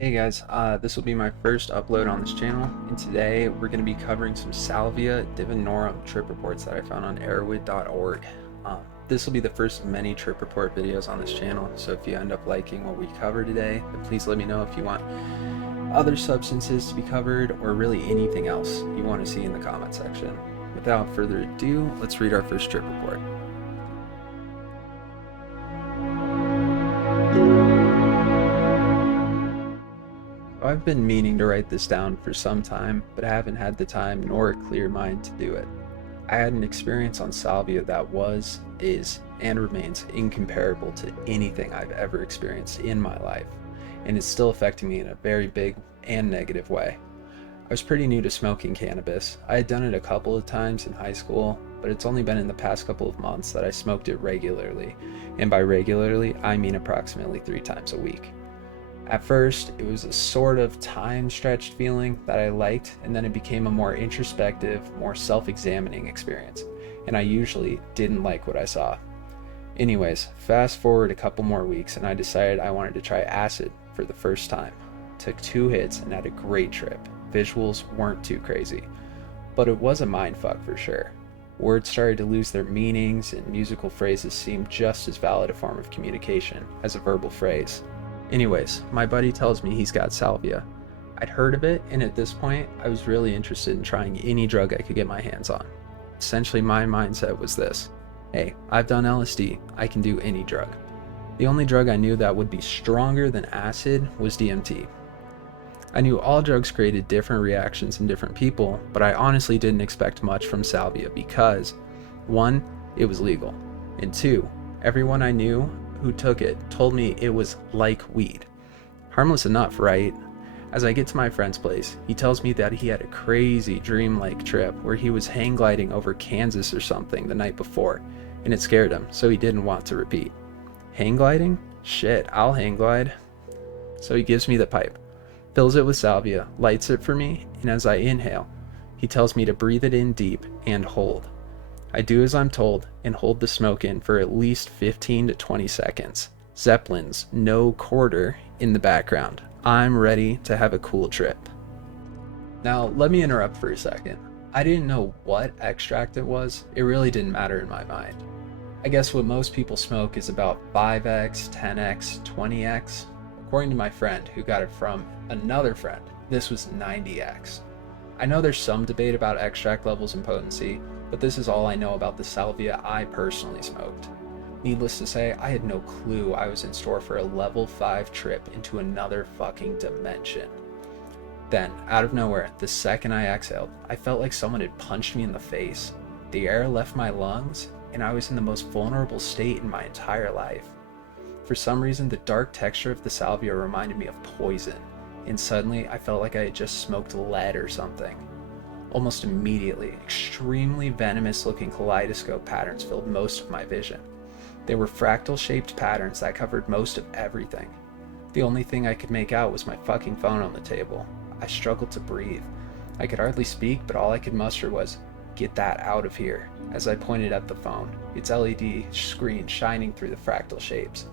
Hey guys, this will be my first upload on this channel, and today we're going to be covering some Salvia Divinorum trip reports that I found on Erowid.org. This will be the first of many trip report videos on this channel, so if you end up liking what we cover today, then please let me know if you want other substances to be covered or really anything else you want to see in the comment section. Without further ado, let's read our first trip report. I've been meaning to write this down for some time, but I haven't had the time nor a clear mind to do it. I had an experience on Salvia that was, is, and remains incomparable to anything I've ever experienced in my life, and it's still affecting me in a very big and negative way. I was pretty new to smoking cannabis. I had done it a couple of times in high school, but it's only been in the past couple of months that I smoked it regularly, and by regularly, I mean approximately 3 times a week. At first, it was a sort of time-stretched feeling that I liked, and then it became a more introspective, more self-examining experience, and I usually didn't like what I saw. Anyways, fast forward a couple more weeks, and I decided I wanted to try acid for the first time. Took 2 hits and had a great trip. Visuals weren't too crazy, but it was a mindfuck for sure. Words started to lose their meanings, and musical phrases seemed just as valid a form of communication as a verbal phrase. Anyways, my buddy tells me he's got salvia. I'd heard of it, and at this point, I was really interested in trying any drug I could get my hands on. Essentially, my mindset was this: hey, I've done LSD, I can do any drug. The only drug I knew that would be stronger than acid was DMT. I knew all drugs created different reactions in different people, but I honestly didn't expect much from salvia because, 1, it was legal, and 2, everyone I knew who took it told me it was like weed. Harmless enough, right? As I get to my friend's place, he tells me that he had a crazy dreamlike trip where he was hang gliding over Kansas or something the night before, and it scared him, so he didn't want to repeat. Hang gliding? Shit, I'll hang glide. So he gives me the pipe, fills it with salvia, lights it for me, and as I inhale, he tells me to breathe it in deep and hold. I do as I'm told and hold the smoke in for at least 15 to 20 seconds. Zeppelin's No Quarter in the background. I'm ready to have a cool trip. Now, let me interrupt for a second. I didn't know what extract it was. It really didn't matter in my mind. I guess what most people smoke is about 5x, 10x, 20x. According to my friend who got it from another friend, this was 90x. I know there's some debate about extract levels and potency, but this is all I know about the salvia I personally smoked. Needless to say, I had no clue I was in store for a level 5 trip into another fucking dimension. Then, out of nowhere, the second I exhaled, I felt like someone had punched me in the face. The air left my lungs, and I was in the most vulnerable state in my entire life. For some reason, the dark texture of the salvia reminded me of poison, and suddenly I felt like I had just smoked lead or something. Almost immediately, extremely venomous looking kaleidoscope patterns filled most of my vision. They were fractal shaped patterns that covered most of everything. The only thing I could make out was my fucking phone on the table. I struggled to breathe. I could hardly speak, but all I could muster was, "Get that out of here," as I pointed at the phone, its LED screen shining through the fractal shapes.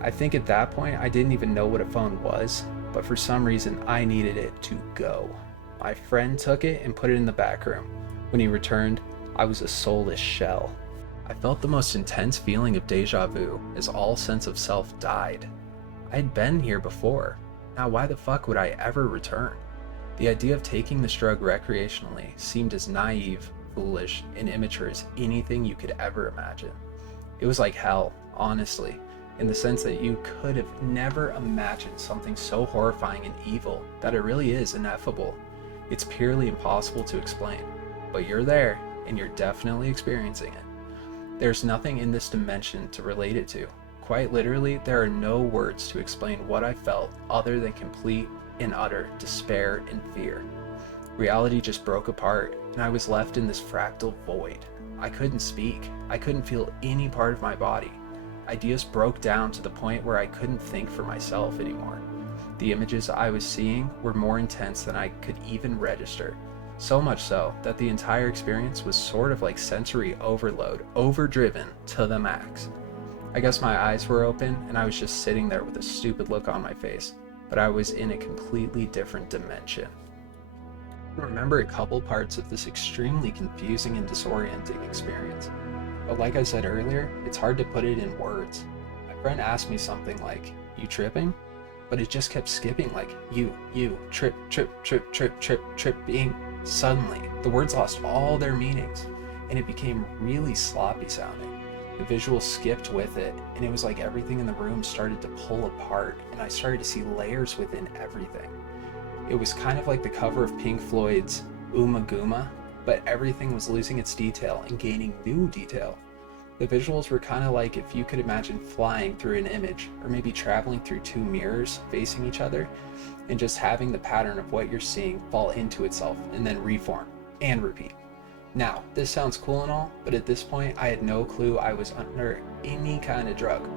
I think at that point I didn't even know what a phone was, but for some reason I needed it to go. My friend took it and put it in the back room. When he returned, I was a soulless shell. I felt the most intense feeling of deja vu as all sense of self died. I had been here before. Now why the fuck would I ever return? The idea of taking this drug recreationally seemed as naive, foolish, and immature as anything you could ever imagine. It was like hell, honestly, in the sense that you could have never imagined something so horrifying and evil that it really is ineffable. It's purely impossible to explain, but you're there and you're definitely experiencing it. There's nothing in this dimension to relate it to. Quite literally, there are no words to explain what I felt other than complete and utter despair and fear. Reality just broke apart and I was left in this fractal void. I couldn't speak. I couldn't feel any part of my body. Ideas broke down to the point where I couldn't think for myself anymore. The images I was seeing were more intense than I could even register, so much so that the entire experience was sort of like sensory overload, overdriven to the max. I guess my eyes were open and I was just sitting there with a stupid look on my face. but I was in a completely different dimension. I remember a couple parts of this extremely confusing and disorienting experience, but like I said earlier, it's hard to put it in words. My friend asked me something like, "You tripping?" But it just kept skipping like, you, trip, trip, trip, trip, trip, tripping. Suddenly, the words lost all their meanings, and it became really sloppy sounding. The visual skipped with it, and it was like everything in the room started to pull apart, and I started to see layers within everything. It was kind of like the cover of Pink Floyd's Uma Guma, but everything was losing its detail and gaining new detail. The visuals were kind of like if you could imagine flying through an image, or maybe traveling through two mirrors facing each other, and just having the pattern of what you're seeing fall into itself and then reform and repeat. Now, this sounds cool and all, but at this point I had no clue I was under any kind of drug.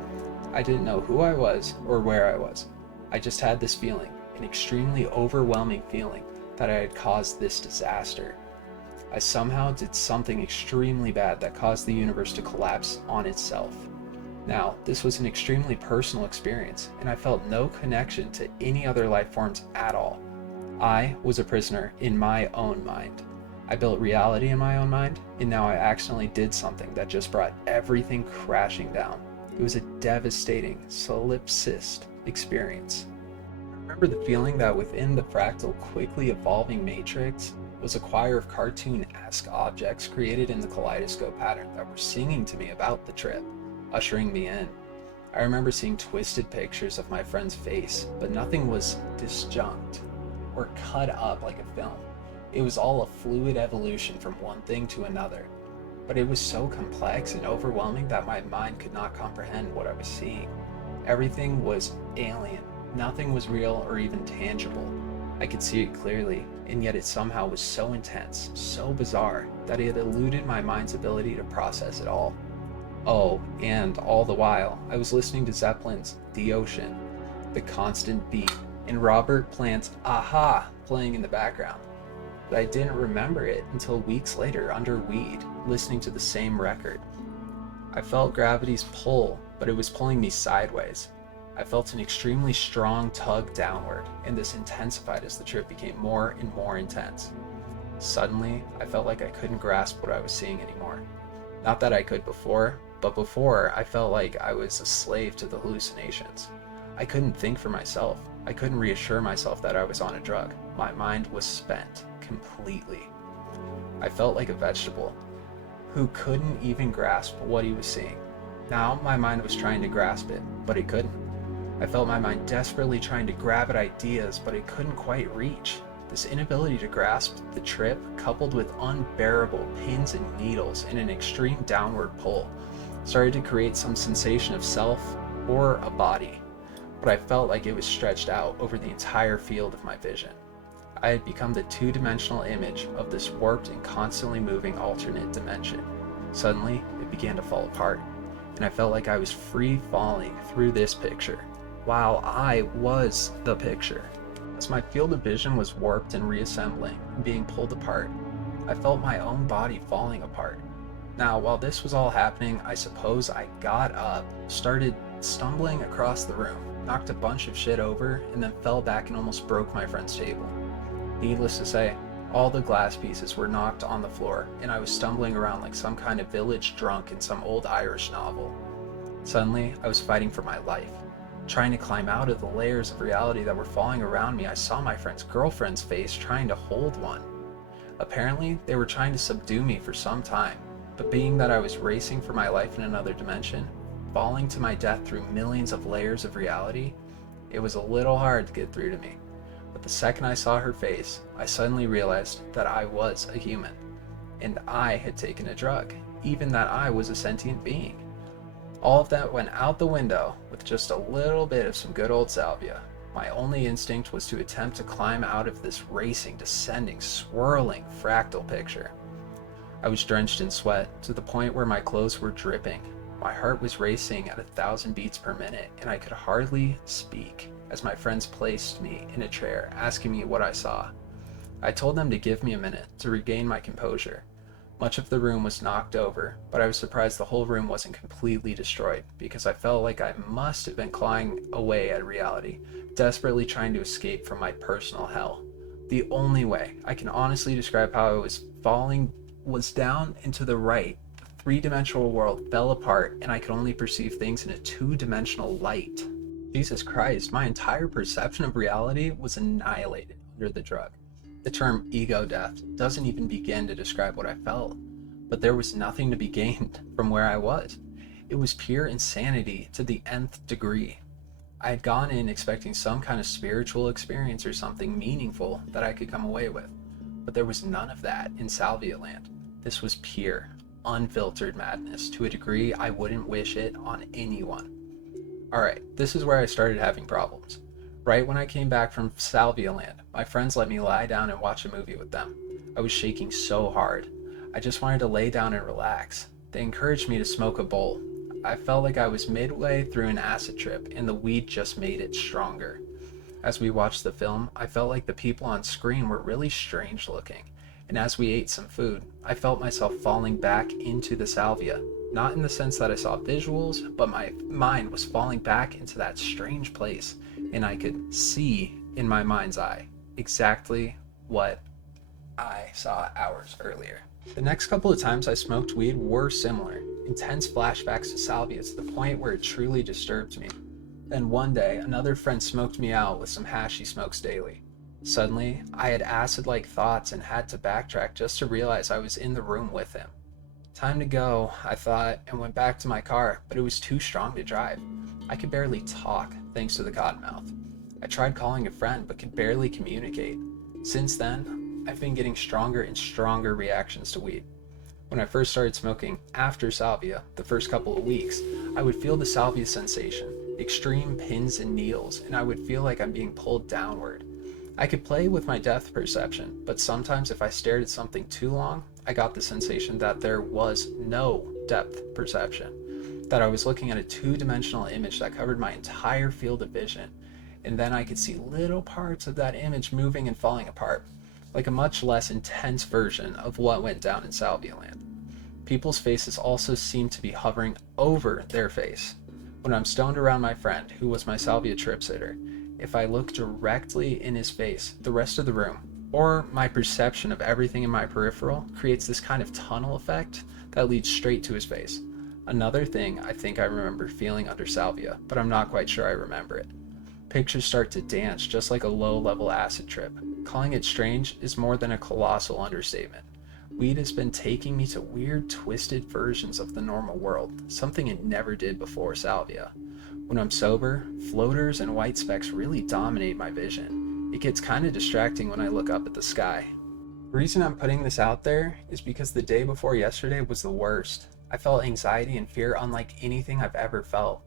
I didn't know who I was or where I was. I just had this feeling, an extremely overwhelming feeling, that I had caused this disaster. I somehow did something extremely bad that caused the universe to collapse on itself. Now, this was an extremely personal experience, and I felt no connection to any other life forms at all. I was a prisoner in my own mind. I built reality in my own mind, and now I accidentally did something that just brought everything crashing down. It was a devastating solipsist experience. I remember the feeling that within the fractal, quickly evolving matrix was a choir of cartoon-esque objects created in the kaleidoscope pattern that were singing to me about the trip, ushering me in. I remember seeing twisted pictures of my friend's face, but nothing was disjunct or cut up like a film. It was all a fluid evolution from one thing to another, but it was so complex and overwhelming that my mind could not comprehend what I was seeing. Everything was alien. Nothing was real or even tangible. I could see it clearly, and yet it somehow was so intense, so bizarre, that it eluded my mind's ability to process it all. Oh, and all the while, I was listening to Zeppelin's The Ocean, The Constant Beat, and Robert Plant's Aha playing in the background. But I didn't remember it until weeks later under weed, listening to the same record. I felt gravity's pull, but it was pulling me sideways. I felt an extremely strong tug downward, and this intensified as the trip became more and more intense. Suddenly, I felt like I couldn't grasp what I was seeing anymore. Not that I could before, but before I felt like I was a slave to the hallucinations. I couldn't think for myself. I couldn't reassure myself that I was on a drug. My mind was spent completely. I felt like a vegetable who couldn't even grasp what he was seeing. Now my mind was trying to grasp it, but it couldn't. I felt my mind desperately trying to grab at ideas, but it couldn't quite reach. This inability to grasp the trip, coupled with unbearable pins and needles and an extreme downward pull, started to create some sensation of self or a body, but I felt like it was stretched out over the entire field of my vision. I had become the two-dimensional image of this warped and constantly moving alternate dimension. Suddenly, it began to fall apart, and I felt like I was free falling through this picture, while I was the picture. As my field of vision was warped and reassembling and being pulled apart, I felt my own body falling apart. Now, while this was all happening, I suppose I got up, started stumbling across the room, knocked a bunch of shit over, and then fell back and almost broke my friend's table. Needless to say, all the glass pieces were knocked on the floor, and I was stumbling around like some kind of village drunk in some old Irish novel. Suddenly, I was fighting for my life. Trying to climb out of the layers of reality that were falling around me, I saw my friend's girlfriend's face trying to hold one. Apparently, they were trying to subdue me for some time, but being that I was racing for my life in another dimension, falling to my death through millions of layers of reality, it was a little hard to get through to me. But the second I saw her face, I suddenly realized that I was a human, and I had taken a drug, even that I was a sentient being. All of that went out the window with just a little bit of some good old salvia. My only instinct was to attempt to climb out of this racing, descending, swirling fractal picture. I was drenched in sweat to the point where my clothes were dripping. My heart was racing at 1,000 beats per minute, and I could hardly speak as my friends placed me in a chair, asking me what I saw. I told them to give me a minute to regain my composure. Much of the room was knocked over, but I was surprised the whole room wasn't completely destroyed because I felt like I must have been clawing away at reality, desperately trying to escape from my personal hell. The only way I can honestly describe how I was falling was down and to the right. The three-dimensional world fell apart and I could only perceive things in a two-dimensional light. Jesus Christ, my entire perception of reality was annihilated under the drug. The term ego death doesn't even begin to describe what I felt, but there was nothing to be gained from where I was. It was pure insanity to the nth degree. I had gone in expecting some kind of spiritual experience or something meaningful that I could come away with, but there was none of that in Salvia land. This was pure, unfiltered madness to a degree I wouldn't wish it on anyone. Alright, this is where I started having problems. Right when I came back from Salvia land, my friends let me lie down and watch a movie with them. I was shaking so hard. I just wanted to lay down and relax. They encouraged me to smoke a bowl. I felt like I was midway through an acid trip and the weed just made it stronger. As we watched the film, I felt like the people on screen were really strange looking. And as we ate some food, I felt myself falling back into the salvia. Not in the sense that I saw visuals, but my mind was falling back into that strange place, and I could see in my mind's eye exactly what I saw hours earlier. The next couple of times I smoked weed were similar, intense flashbacks to salvia to the point where it truly disturbed me. Then one day, another friend smoked me out with some hash he smokes daily. Suddenly, I had acid-like thoughts and had to backtrack just to realize I was in the room with him. Time to go, I thought, and went back to my car, but it was too strong to drive. I could barely talk, thanks to the cottonmouth. I tried calling a friend, but could barely communicate. Since then, I've been getting stronger and stronger reactions to weed. When I first started smoking after salvia, the first couple of weeks, I would feel the salvia sensation, extreme pins and needles, and I would feel like I'm being pulled downward. I could play with my depth perception, but sometimes if I stared at something too long, I got the sensation that there was no depth perception, that I was looking at a two-dimensional image that covered my entire field of vision, and then I could see little parts of that image moving and falling apart, like a much less intense version of what went down in Salvia land. People's faces also seemed to be hovering over their face. When I'm stoned around my friend, who was my Salvia trip sitter, if I look directly in his face, the rest of the room, or my perception of everything in my peripheral, creates this kind of tunnel effect that leads straight to his face. Another thing I think I remember feeling under salvia, but I'm not quite sure I remember it. Pictures start to dance just like a low-level acid trip. Calling it strange is more than a colossal understatement. Weed has been taking me to weird, twisted versions of the normal world, something it never did before salvia. When I'm sober, floaters and white specks really dominate my vision. It gets kind of distracting when I look up at the sky. The reason I'm putting this out there is because the day before yesterday was the worst. I felt anxiety and fear unlike anything I've ever felt.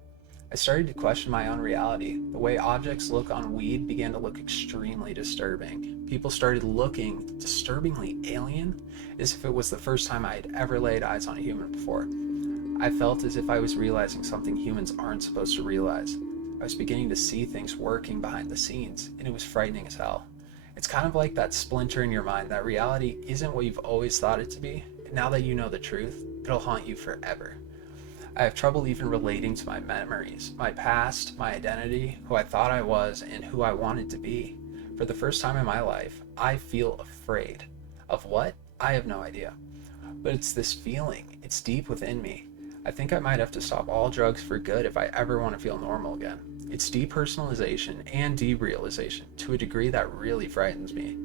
I started to question my own reality. The way objects look on weed began to look extremely disturbing. People started looking disturbingly alien, as if it was the first time I had ever laid eyes on a human before. I felt as if I was realizing something humans aren't supposed to realize. I was beginning to see things working behind the scenes, and it was frightening as hell. It's kind of like that splinter in your mind that reality isn't what you've always thought it to be, and now that you know the truth, it'll haunt you forever. I have trouble even relating to my memories, my past, my identity, who I thought I was, and who I wanted to be. For the first time in my life, I feel afraid. Of what? I have no idea. But it's this feeling. It's deep within me. I think I might have to stop all drugs for good if I ever want to feel normal again. It's depersonalization and derealization to a degree that really frightens me.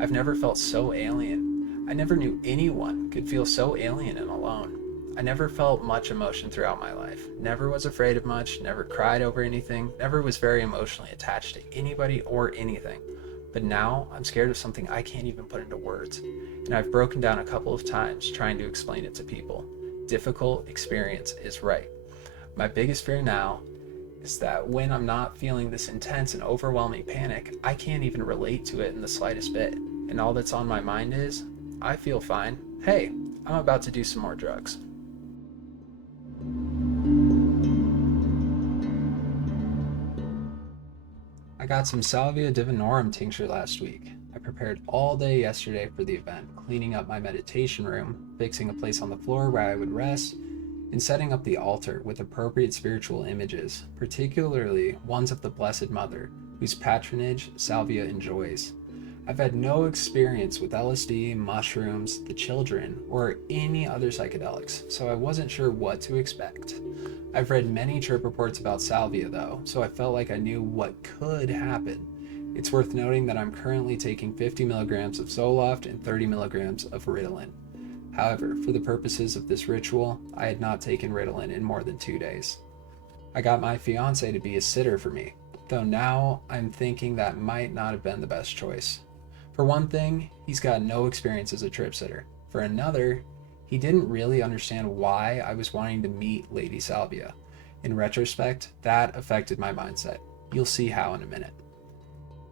I've never felt so alien. I never knew anyone could feel so alien and alone. I never felt much emotion throughout my life. Never was afraid of much, never cried over anything, never was very emotionally attached to anybody or anything. But now I'm scared of something I can't even put into words. And I've broken down a couple of times trying to explain it to people. Difficult experience is right. My biggest fear now is that when I'm not feeling this intense and overwhelming panic, I can't even relate to it in the slightest bit. And all that's on my mind is, I feel fine. Hey, I'm about to do some more drugs. I got some Salvia Divinorum tincture last week. I prepared all day yesterday for the event, cleaning up my meditation room, fixing a place on the floor where I would rest, and setting up the altar with appropriate spiritual images, particularly ones of the Blessed Mother, whose patronage Salvia enjoys. I've had no experience with LSD, mushrooms, the children, or any other psychedelics, so I wasn't sure what to expect. I've read many trip reports about Salvia though, so I felt like I knew what could happen. It's worth noting that I'm currently taking 50 milligrams of Zoloft and 30 milligrams of Ritalin. However, for the purposes of this ritual, I had not taken Ritalin in more than 2 days. I got my fiance to be a sitter for me, though now I'm thinking that might not have been the best choice. For one thing, he's got no experience as a trip sitter. For another, he didn't really understand why I was wanting to meet Lady Salvia. In retrospect, that affected my mindset. You'll see how in a minute.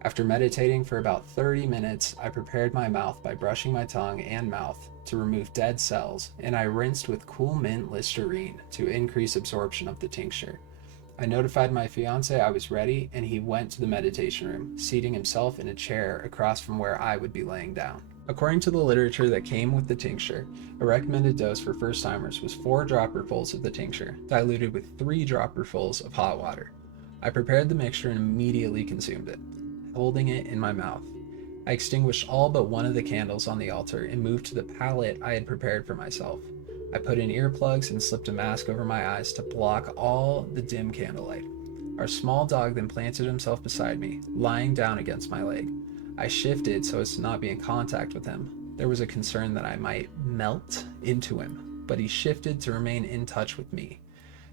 After meditating for about 30 minutes, I prepared my mouth by brushing my tongue and mouth to remove dead cells, and I rinsed with cool mint Listerine to increase absorption of the tincture. I notified my fiance I was ready, and he went to the meditation room, seating himself in a chair across from where I would be laying down. According to the literature that came with the tincture, a recommended dose for first-timers was 4 dropperfuls of the tincture, diluted with 3 dropperfuls of hot water. I prepared the mixture and immediately consumed it, holding it in my mouth. I extinguished all but one of the candles on the altar and moved to the pallet I had prepared for myself. I put in earplugs and slipped a mask over my eyes to block all the dim candlelight. Our small dog then planted himself beside me, lying down against my leg. I shifted so as to not be in contact with him. There was a concern that I might melt into him, but he shifted to remain in touch with me.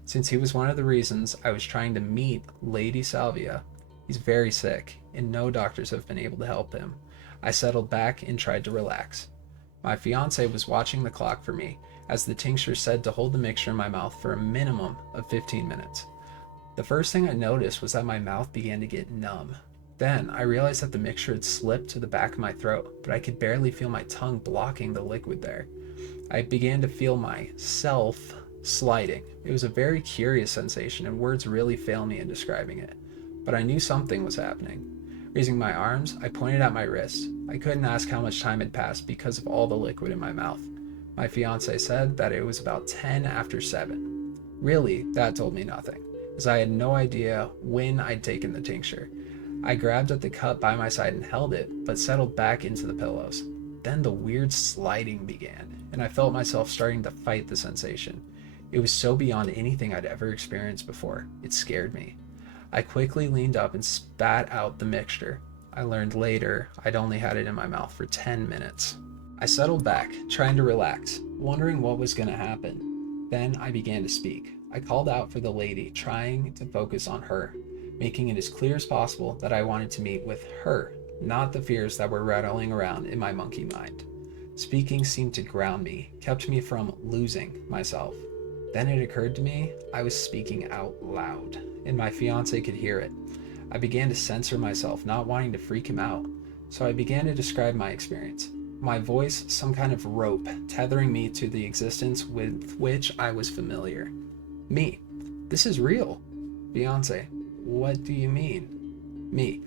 Since he was one of the reasons I was trying to meet Lady Salvia, he's very sick, and no doctors have been able to help him. I settled back and tried to relax. My fiance was watching the clock for me, as the tincture said to hold the mixture in my mouth for a minimum of 15 minutes. The first thing I noticed was that my mouth began to get numb. Then I realized that the mixture had slipped to the back of my throat, but I could barely feel my tongue blocking the liquid there. I began to feel myself sliding. It was a very curious sensation, and words really fail me in describing it. But I knew something was happening. Raising my arms, I pointed at my wrist. I couldn't ask how much time had passed because of all the liquid in my mouth. My fiance said that it was about 10 after 7. Really, that told me nothing, as I had no idea when I'd taken the tincture. I grabbed at the cup by my side and held it, but settled back into the pillows. Then the weird sliding began, and I felt myself starting to fight the sensation. It was so beyond anything I'd ever experienced before. It scared me. I quickly leaned up and spat out the mixture. I learned later I'd only had it in my mouth for 10 minutes. I settled back, trying to relax, wondering what was going to happen. Then I began to speak. I called out for the lady, trying to focus on her, making it as clear as possible that I wanted to meet with her, not the fears that were rattling around in my monkey mind. Speaking seemed to ground me, kept me from losing myself. Then it occurred to me I was speaking out loud, and my fiance could hear it. I began to censor myself, not wanting to freak him out, so I began to describe my experience. My voice, some kind of rope, tethering me to the existence with which I was familiar. Me. This is real. Fiance. What do you mean? Me.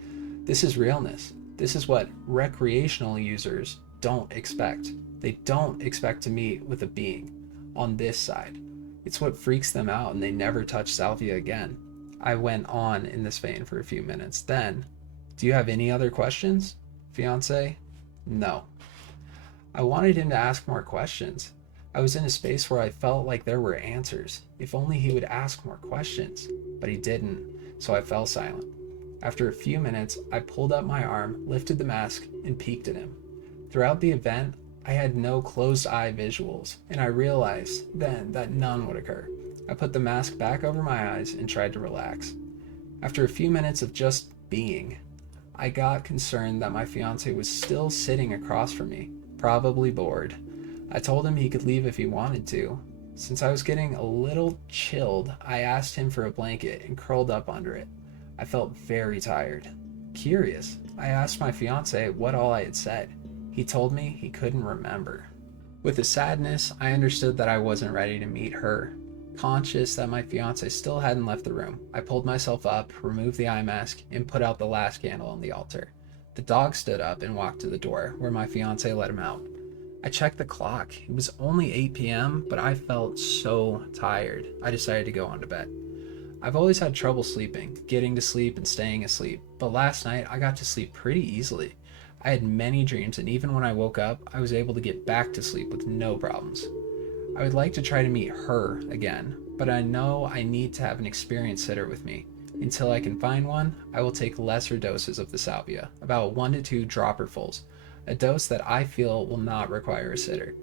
This is realness. This is what recreational users don't expect. They don't expect to meet with a being on this side. It's what freaks them out, and they never touch Salvia again. I went on in this vein for a few minutes. Then, do you have any other questions? Fiance? No. I wanted him to ask more questions. I was in a space where I felt like there were answers. If only he would ask more questions. But he didn't, so I fell silent. After a few minutes, I pulled up my arm, lifted the mask, and peeked at him. Throughout the event, I had no closed eye visuals, and I realized then that none would occur. I put the mask back over my eyes and tried to relax. After a few minutes of just being, I got concerned that my fiance was still sitting across from me, probably bored. I told him he could leave if he wanted to. Since I was getting a little chilled, I asked him for a blanket and curled up under it. I felt very tired. Curious, I asked my fiance what all I had said. He told me he couldn't remember. With a sadness, I understood that I wasn't ready to meet her. Conscious that my fiance still hadn't left the room, I pulled myself up, removed the eye mask, and put out the last candle on the altar. The dog stood up and walked to the door, where my fiance let him out. I checked the clock. It was only 8 p.m., but I felt so tired. I decided to go on to bed. I've always had trouble sleeping, getting to sleep and staying asleep, but last night I got to sleep pretty easily. I had many dreams, and even when I woke up, I was able to get back to sleep with no problems. I would like to try to meet her again, but I know I need to have an experienced sitter with me. Until I can find one, I will take lesser doses of the salvia, about 1 to 2 dropperfuls, a dose that I feel will not require a sitter.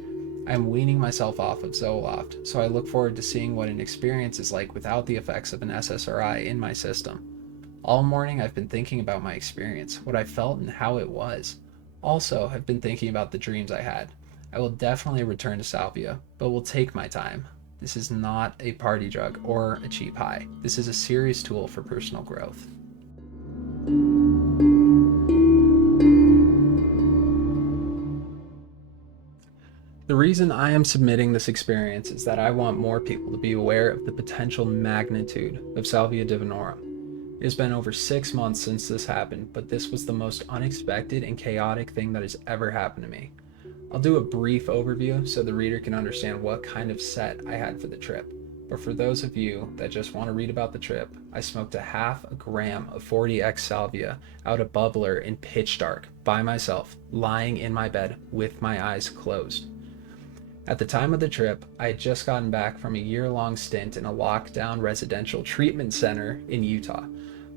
I am weaning myself off of Zoloft, so I look forward to seeing what an experience is like without the effects of an SSRI in my system. All morning I've been thinking about my experience, what I felt and how it was. Also, I've been thinking about the dreams I had. I will definitely return to salvia, but will take my time. This is not a party drug or a cheap high. This is a serious tool for personal growth. The reason I am submitting this experience is that I want more people to be aware of the potential magnitude of Salvia Divinorum. It has been over 6 months since this happened, but this was the most unexpected and chaotic thing that has ever happened to me. I'll do a brief overview so the reader can understand what kind of set I had for the trip. But for those of you that just want to read about the trip, I smoked a half a gram of 40x salvia out of bubbler in pitch dark by myself, lying in my bed with my eyes closed. At the time of the trip, I had just gotten back from a year-long stint in a lockdown residential treatment center in Utah.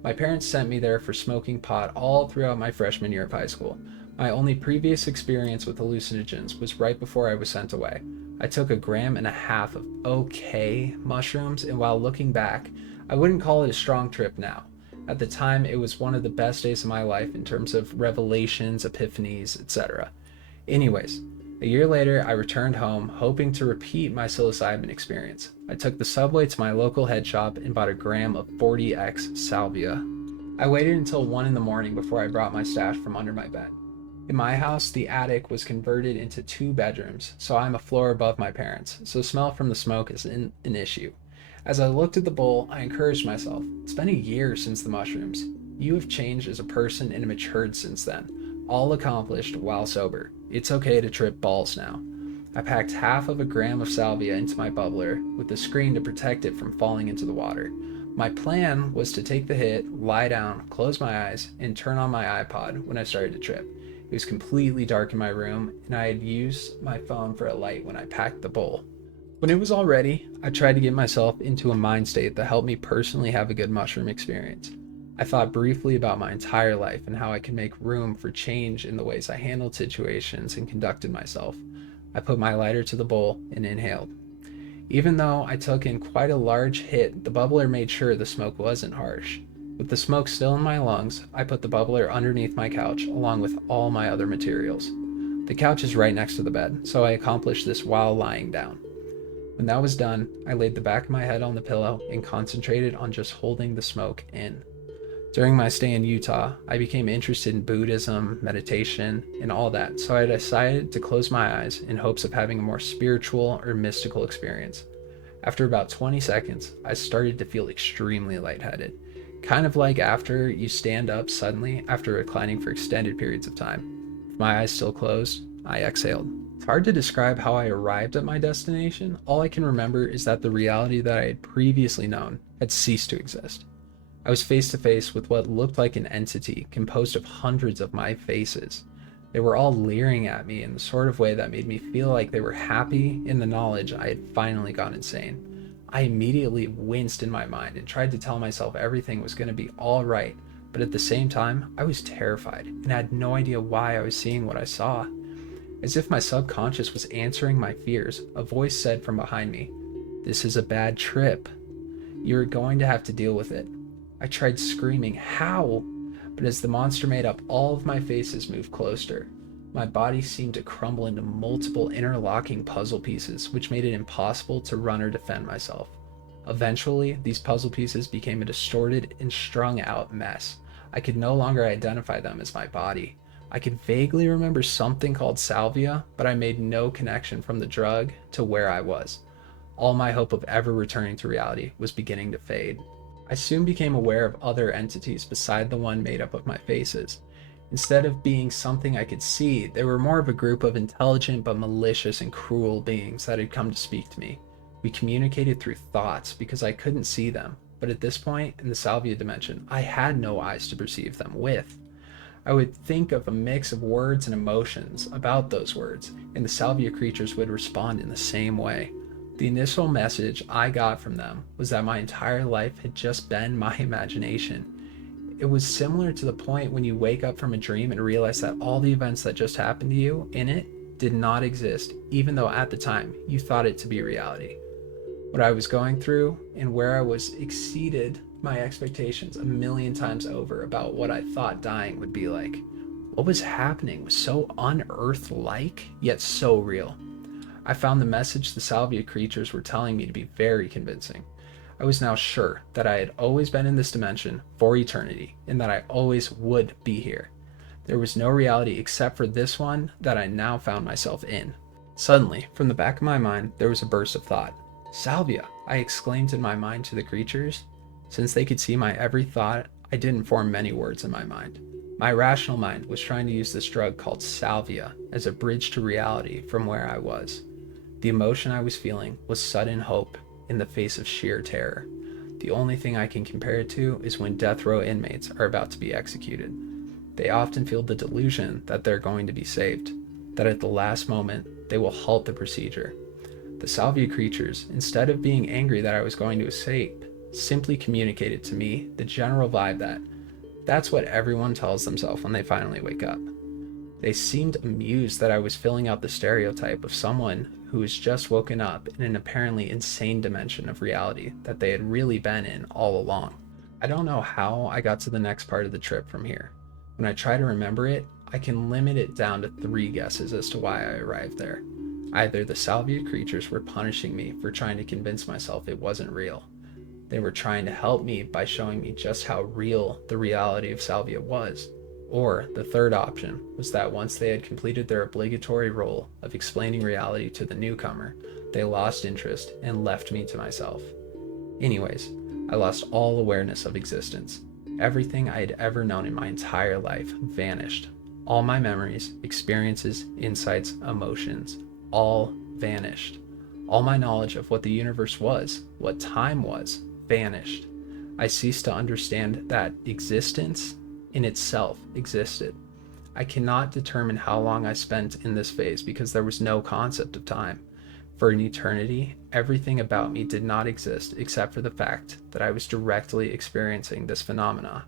My parents sent me there for smoking pot all throughout my freshman year of high school. My only previous experience with hallucinogens was right before I was sent away. I took 1.5 grams of okay mushrooms, and while looking back, I wouldn't call it a strong trip now. At the time, it was one of the best days of my life in terms of revelations, epiphanies, etc. Anyways, a year later, I returned home, hoping to repeat my psilocybin experience. I took the subway to my local head shop and bought 1 gram of 40x salvia. I waited until 1 in the morning before I brought my stash from under my bed. In my house, the attic was converted into 2 bedrooms, so I'm a floor above my parents, so smell from the smoke isn't an issue. As I looked at the bowl, I encouraged myself. It's been a year since the mushrooms. You have changed as a person and matured since then. All accomplished while sober. It's okay to trip balls now. I packed half of 1 gram of salvia into my bubbler with a screen to protect it from falling into the water. My plan was to take the hit, lie down, close my eyes, and turn on my iPod when I started to trip. It was completely dark in my room, and I had used my phone for a light when I packed the bowl. When it was all ready, I tried to get myself into a mind state that helped me personally have a good mushroom experience. I thought briefly about my entire life and how I could make room for change in the ways I handled situations and conducted myself. I put my lighter to the bowl and inhaled. Even though I took in quite a large hit, the bubbler made sure the smoke wasn't harsh. With the smoke still in my lungs, I put the bubbler underneath my couch along with all my other materials. The couch is right next to the bed, so I accomplished this while lying down. When that was done, I laid the back of my head on the pillow and concentrated on just holding the smoke in. During my stay in Utah, I became interested in Buddhism, meditation, and all that, so I decided to close my eyes in hopes of having a more spiritual or mystical experience. After about 20 seconds, I started to feel extremely lightheaded. Kind of like after you stand up suddenly after reclining for extended periods of time. With my eyes still closed, I exhaled. It's hard to describe how I arrived at my destination. All I can remember is that the reality that I had previously known had ceased to exist. I was face to face with what looked like an entity composed of hundreds of my faces. They were all leering at me in the sort of way that made me feel like they were happy in the knowledge I had finally gone insane. I immediately winced in my mind and tried to tell myself everything was going to be all right, but at the same time, I was terrified and had no idea why I was seeing what I saw. As if my subconscious was answering my fears, a voice said from behind me, "This is a bad trip. You're going to have to deal with it." I tried screaming, "How?" But as the monster made up all of my faces moved closer, my body seemed to crumble into multiple interlocking puzzle pieces, which made it impossible to run or defend myself. Eventually, these puzzle pieces became a distorted and strung out mess. I could no longer identify them as my body. I could vaguely remember something called salvia, but I made no connection from the drug to where I was. All my hope of ever returning to reality was beginning to fade. I soon became aware of other entities beside the one made up of my faces. Instead of being something I could see, they were more of a group of intelligent but malicious and cruel beings that had come to speak to me. We communicated through thoughts because I couldn't see them, but at this point in the Salvia dimension, I had no eyes to perceive them with. I would think of a mix of words and emotions about those words, and the Salvia creatures would respond in the same way. The initial message I got from them was that my entire life had just been my imagination. It was similar to the point when you wake up from a dream and realize that all the events that just happened to you in it did not exist, even though at the time you thought it to be reality. What I was going through and where I was exceeded my expectations a million times over about what I thought dying would be like. What was happening was so unearth-like, yet so real. I found the message the Salvia creatures were telling me to be very convincing. I was now sure that I had always been in this dimension for eternity, and that I always would be here. There was no reality except for this one that I now found myself in. Suddenly, from the back of my mind, there was a burst of thought. Salvia, I exclaimed in my mind to the creatures. Since they could see my every thought, I didn't form many words in my mind. My rational mind was trying to use this drug called Salvia as a bridge to reality from where I was. The emotion I was feeling was sudden hope in the face of sheer terror. The only thing I can compare it to is when death row inmates are about to be executed. They often feel the delusion that they're going to be saved, that at the last moment they will halt the procedure. The Salvia creatures, instead of being angry that I was going to escape, simply communicated to me the general vibe that that's what everyone tells themselves when they finally wake up. They seemed amused that I was filling out the stereotype of someone who was just woken up in an apparently insane dimension of reality that they had really been in all along. I don't know how I got to the next part of the trip from here. When I try to remember it, I can limit it down to 3 guesses as to why I arrived there. Either the Salvia creatures were punishing me for trying to convince myself it wasn't real. They were trying to help me by showing me just how real the reality of Salvia was. Or the third option was that once they had completed their obligatory role of explaining reality to the newcomer, they lost interest and left me to myself. Anyways, I lost all awareness of existence. Everything I had ever known in my entire life vanished. All my memories, experiences, insights, emotions, all vanished. All my knowledge of what the universe was, what time was, vanished. I ceased to understand that existence in itself existed. I cannot determine how long I spent in this phase because there was no concept of time. For an eternity, everything about me did not exist except for the fact that I was directly experiencing this phenomena.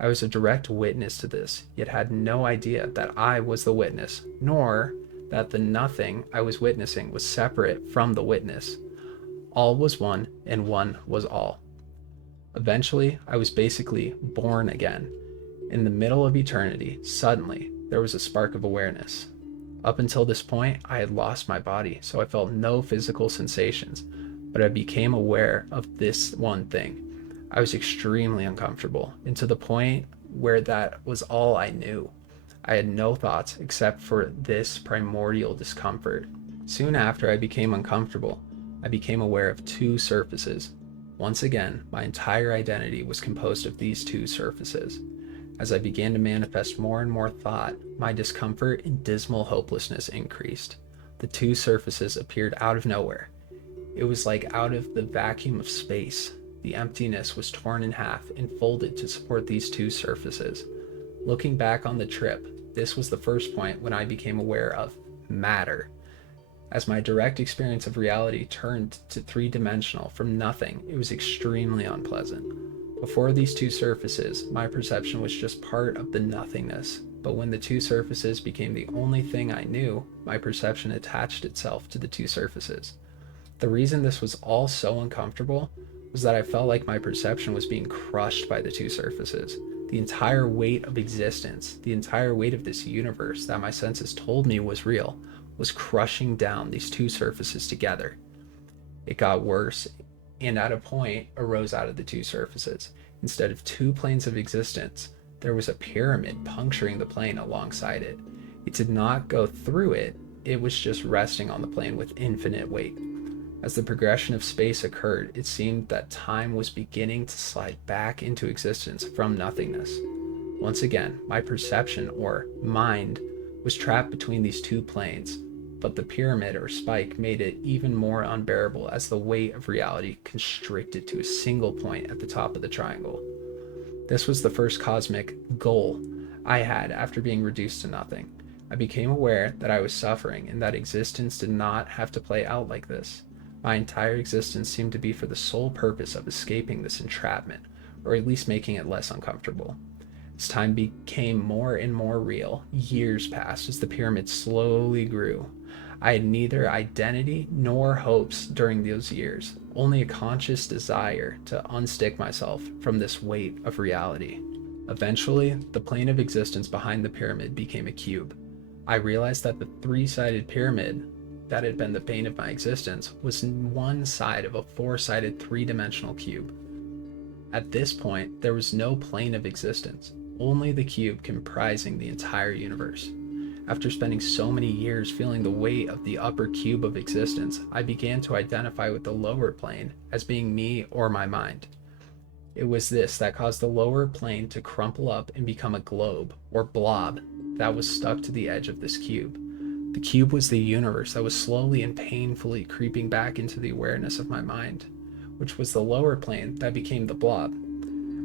I was a direct witness to this, yet had no idea that I was the witness, nor that the nothing I was witnessing was separate from the witness. All was one, and one was all. Eventually, I was basically born again. In the middle of eternity, suddenly, there was a spark of awareness. Up until this point, I had lost my body, so I felt no physical sensations, but I became aware of this one thing. I was extremely uncomfortable, and to the point where that was all I knew. I had no thoughts except for this primordial discomfort. Soon after I became uncomfortable, I became aware of 2 surfaces. Once again, my entire identity was composed of these 2 surfaces. As I began to manifest more and more thought, my discomfort and dismal hopelessness increased. The 2 surfaces appeared out of nowhere. It was like out of the vacuum of space. The emptiness was torn in half and folded to support these 2 surfaces. Looking back on the trip, this was the first point when I became aware of matter. As my direct experience of reality turned to 3-dimensional from nothing, it was extremely unpleasant. Before these 2 surfaces, my perception was just part of the nothingness, but when the 2 surfaces became the only thing I knew, my perception attached itself to the 2 surfaces. The reason this was all so uncomfortable was that I felt like my perception was being crushed by the 2 surfaces. The entire weight of existence, the entire weight of this universe that my senses told me was real, was crushing down these 2 surfaces together. It got worse, and at a point arose out of the 2 surfaces. Instead of 2 planes of existence, there was a pyramid puncturing the plane alongside it. It did not go through it, it was just resting on the plane with infinite weight. As the progression of space occurred, it seemed that time was beginning to slide back into existence from nothingness. Once again, my perception, or mind, was trapped between these two planes, but the pyramid or spike made it even more unbearable as the weight of reality constricted to a single point at the top of the triangle. This was the first cosmic goal I had after being reduced to nothing. I became aware that I was suffering and that existence did not have to play out like this. My entire existence seemed to be for the sole purpose of escaping this entrapment, or at least making it less uncomfortable. As time became more and more real, years passed as the pyramid slowly grew. I had neither identity nor hopes during those years, only a conscious desire to unstick myself from this weight of reality. Eventually, the plane of existence behind the pyramid became a cube. I realized that the three-sided pyramid that had been the bane of my existence was one side of a four-sided three-dimensional cube. At this point, there was no plane of existence, only the cube comprising the entire universe. After spending so many years feeling the weight of the upper cube of existence, I began to identify with the lower plane as being me or my mind. It was this that caused the lower plane to crumple up and become a globe, or blob, that was stuck to the edge of this cube. The cube was the universe that was slowly and painfully creeping back into the awareness of my mind, which was the lower plane that became the blob.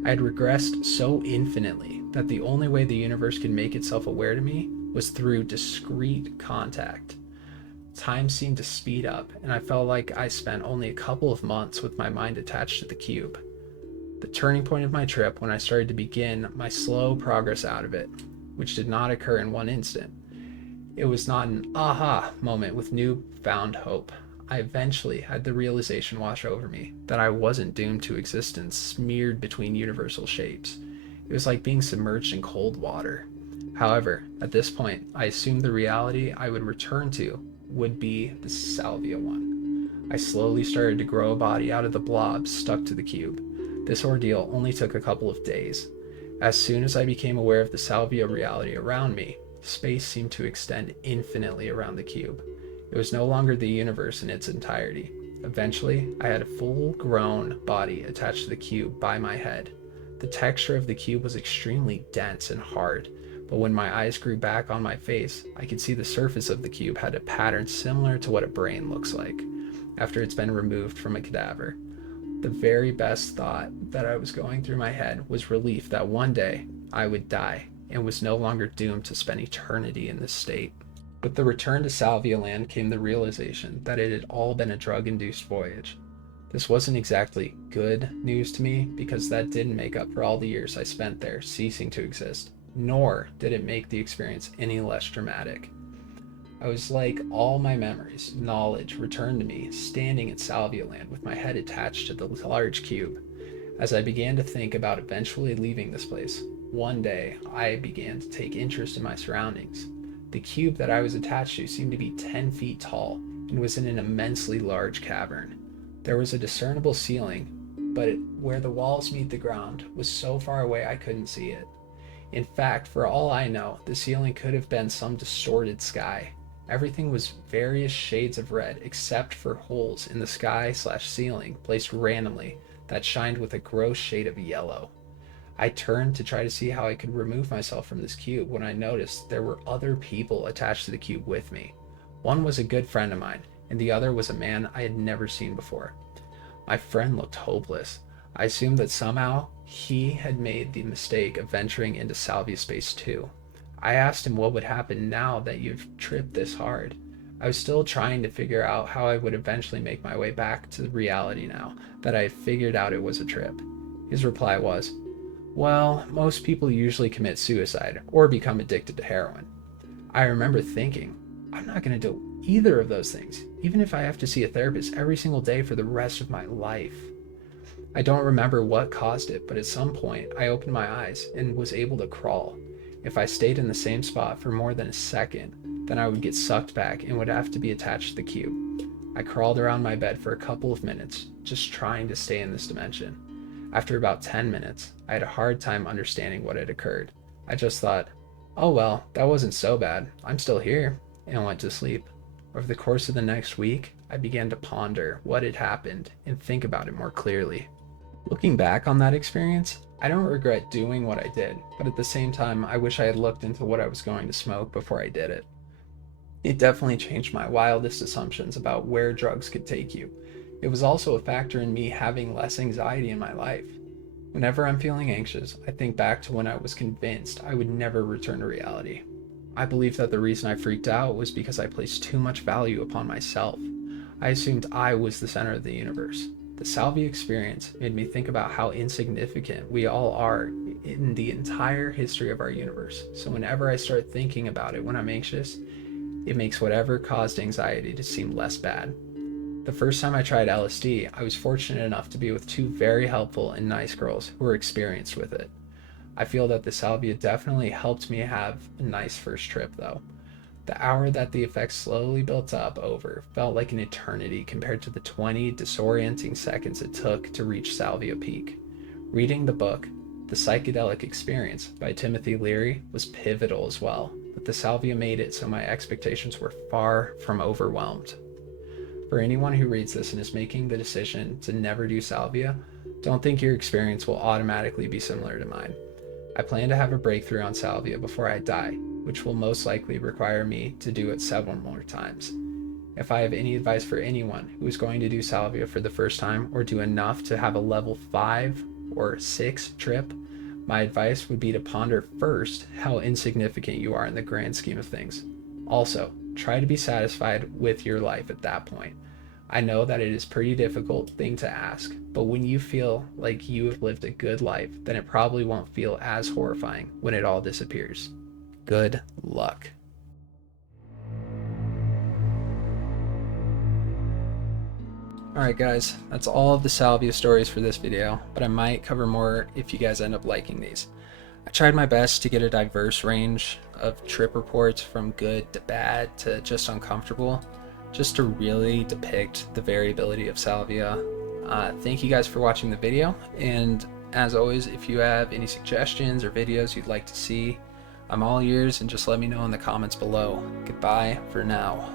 I had regressed so infinitely that the only way the universe could make itself aware to me was through discrete contact. Time seemed to speed up, and I felt like I spent only a couple of months with my mind attached to the cube. The turning point of my trip when I started to begin my slow progress out of it, which did not occur in one instant. It was not an aha moment with newfound hope. I eventually had the realization wash over me that I wasn't doomed to existence smeared between universal shapes. It was like being submerged in cold water. However, at this point, I assumed the reality I would return to would be the Salvia one. I slowly started to grow a body out of the blob stuck to the cube. This ordeal only took a couple of days. As soon as I became aware of the Salvia reality around me, space seemed to extend infinitely around the cube. It was no longer the universe in its entirety. Eventually, I had a full-grown body attached to the cube by my head. The texture of the cube was extremely dense and hard, but when my eyes grew back on my face, I could see the surface of the cube had a pattern similar to what a brain looks like after it's been removed from a cadaver. The very best thought that I was going through my head was relief that one day I would die and was no longer doomed to spend eternity in this state. With the return to Salvia Land came the realization that it had all been a drug-induced voyage. This wasn't exactly good news to me because that didn't make up for all the years I spent there ceasing to exist, nor did it make the experience any less dramatic. I was like all my memories, knowledge returned to me, standing at Salvia Land with my head attached to the large cube. As I began to think about eventually leaving this place, one day I began to take interest in my surroundings. The cube that I was attached to seemed to be 10 feet tall and was in an immensely large cavern. There was a discernible ceiling, but where the walls meet the ground was so far away I couldn't see it. In fact, for all I know, the ceiling could have been some distorted sky. Everything was various shades of red except for holes in the sky/ceiling placed randomly that shined with a gross shade of yellow. I turned to try to see how I could remove myself from this cube when I noticed there were other people attached to the cube with me. One was a good friend of mine, and the other was a man I had never seen before. My friend looked hopeless. I assumed that somehow he had made the mistake of venturing into Salvia space too. I asked him what would happen now that you've tripped this hard. I was still trying to figure out how I would eventually make my way back to reality now that I had figured out it was a trip. His reply was, "Well, most people usually commit suicide or become addicted to heroin." I remember thinking, I'm not going to do either of those things, even if I have to see a therapist every single day for the rest of my life. I don't remember what caused it, but at some point I opened my eyes and was able to crawl. If I stayed in the same spot for more than a second, then I would get sucked back and would have to be attached to the cube. I crawled around my bed for a couple of minutes, just trying to stay in this dimension. After about 10 minutes, I had a hard time understanding what had occurred. I just thought, oh well, that wasn't so bad. I'm still here, and went to sleep. Over the course of the next week, I began to ponder what had happened and think about it more clearly. Looking back on that experience, I don't regret doing what I did, but at the same time, I wish I had looked into what I was going to smoke before I did it. It definitely changed my wildest assumptions about where drugs could take you. It was also a factor in me having less anxiety in my life. Whenever I'm feeling anxious, I think back to when I was convinced I would never return to reality. I believe that the reason I freaked out was because I placed too much value upon myself. I assumed I was the center of the universe. The Salvia experience made me think about how insignificant we all are in the entire history of our universe. So whenever I start thinking about it when I'm anxious, it makes whatever caused anxiety to seem less bad. The first time I tried LSD, I was fortunate enough to be with two very helpful and nice girls who were experienced with it. I feel that the Salvia definitely helped me have a nice first trip though. The hour that the effects slowly built up over felt like an eternity compared to the 20 disorienting seconds it took to reach Salvia Peak. Reading the book, The Psychedelic Experience by Timothy Leary was pivotal as well, but the Salvia made it so my expectations were far from overwhelmed. For anyone who reads this and is making the decision to never do Salvia, don't think your experience will automatically be similar to mine. I plan to have a breakthrough on Salvia before I die, which will most likely require me to do it several more times. If I have any advice for anyone who is going to do Salvia for the first time or do enough to have a level 5 or 6 trip, my advice would be to ponder first how insignificant you are in the grand scheme of things. Also, try to be satisfied with your life at that point. I know that it is a pretty difficult thing to ask, but when you feel like you have lived a good life, then it probably won't feel as horrifying when it all disappears. Good luck. Alright guys, that's all of the Salvia stories for this video, but I might cover more if you guys end up liking these. I tried my best to get a diverse range of trip reports from good to bad to just uncomfortable, just to really depict the variability of Salvia. Thank you guys for watching the video, and as always, if you have any suggestions or videos you'd like to see, I'm all ears, and just let me know in the comments below. Goodbye for now.